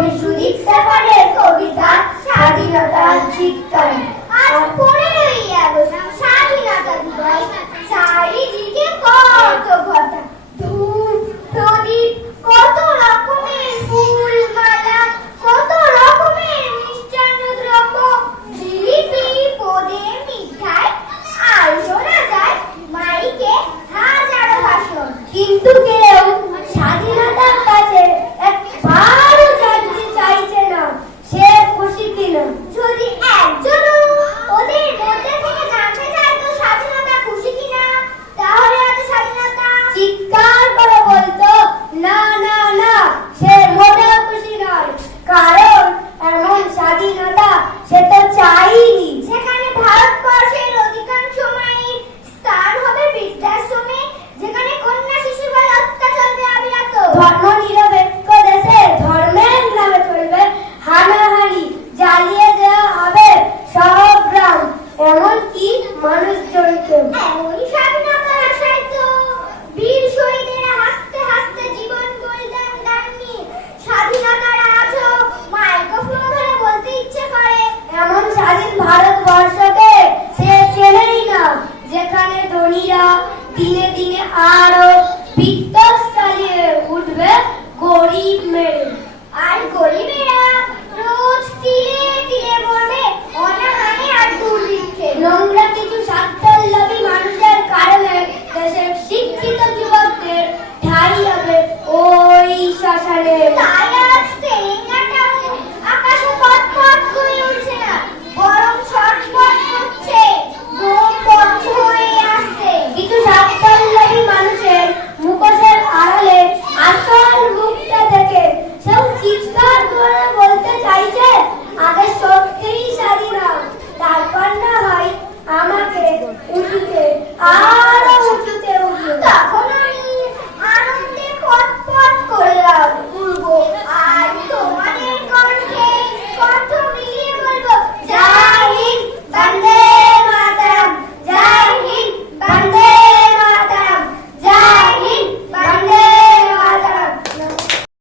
কবি সুদীপ স্যাফারের কবিতা স্বাধীনতার চিৎকার। আজ 15ই আগস্ট স্বাধীনতা দিবস। চারিদিকে কত কথা, ধূপ প্রদীপ, কত রকমের ফুল মালা, কত রকমের মিষ্টান্ন দ্রব্য, জিলিপি, বোঁদে, মিঠাই, আর শোনা যায় মাইকে হাজারো ভাষণ। কিন্তু কেউ স্বাধীনতার কাছে একবারও জানতে চাইছে না সে খুশি কিনা। যদি একজনও ওদের মধ্যে থেকে জানতে চায় তো স্বাধীনতা খুশি কিনা, তাহলে এত স্বাধীনতা চিৎকার করে বলতো, না না না, সে মোটেও খুশি নয়। কারণ